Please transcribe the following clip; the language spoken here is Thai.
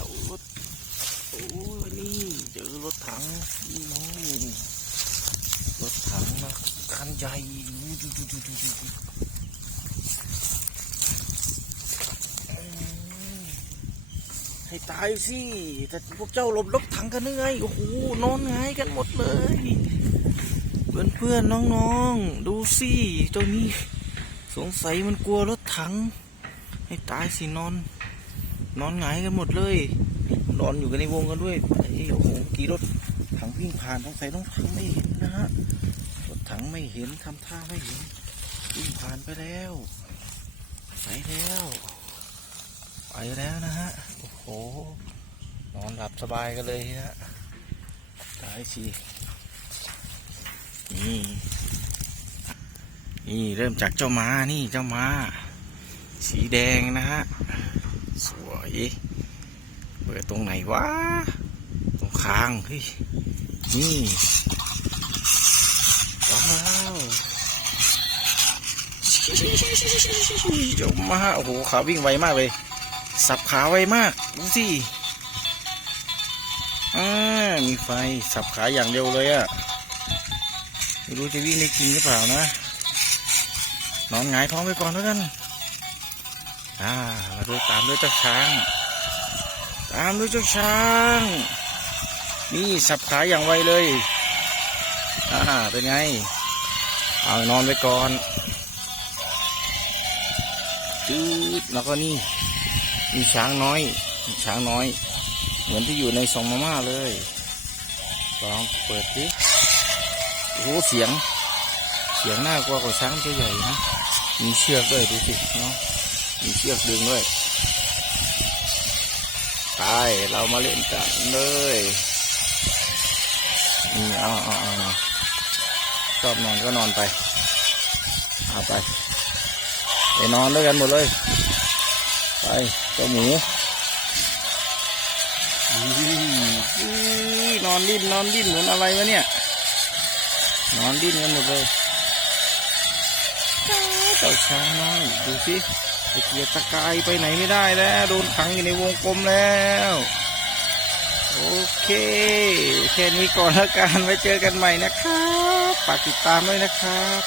จ้รถโอ้ยนี่เจอรถถังน้องรถถังนะกันใหญ่ดูดูดูดูดูให้ตายสิแต่พวกเจ้าหลบรถถังกันยังไงโอ้โหนอนงายกันหมดเลย เพื่อนเพื่อนน้องๆดูสิเจ้านี้สงสัยมันกลัวรถถัง ให้ตายสินอน นอนหงายกันหมดเลย นอนอยู่กันในวงกันด้วยไอ้โอ้โหกี่รถถังวิ่งผ่านสงใสัยรถถังไม่เห็นนะฮะรถถังไม่เห็นทำท่าไม่เห็นวิ่งผ่านไปแล้วไปแล้วไปแล้วนะฮะโอ้โหนอนหลับสบายกันเลยนะตายสินี่นี่เริ่มจากเจ้าม้านี่เจ้าม้า สีแดงนะฮะ วยเปิดตรงไหนวะ ตรงคางเฮ้ยนี่ ว้าวเดี๋ยวมาโอ้โหขาวิ่งไวมากเลย สับขาไวมากดูสิอ่ามีไฟสับขาอย่างเดียวเลยอะไม่รู้จะวิ่งได้จริงหรือเปล่านะนอนหงายท้องไปก่อนแล้วกัน อ่ามาดูตามด้วยเจ้าช้าง ตามด้วยเจ้าช้าง นี่สับขาอย่างไวเลย อ่า เป็นไง เอานอนไปก่อนจืดแล้วก็นี่ มีช้างน้อยมีช้างน้อย เหมือนที่อยู่ในซองมาม่าเลย ลองเปิดดิโอ้เสียง เสียงน่ากลัวกว่าช้างตัวใหญ่นะ มีเชือกด้วยดูสิเนาะ มีเชือกดึงด้วยไปเรามาเล่นกันเลยนี่เอาเอาเอาชอบนอนก็นอนไปเอาไปไปนอนด้วยกันหมดเลย ไปเจ้าหมูนอนดิ้นนอนดิ้นเหมือนอะไรวะเนี่ย นอนดิ้นกันหมดเลยเจ้าช้างน้อยดูสิ ตะเกียกตะกายไปไหนไม่ได้แล้ว โดนขังอยู่ในวงกลมแล้ว โอเค แค่นี้ก่อนแล้วกันไว้เจอกันใหม่นะครับฝากติดตามด้วยนะครับ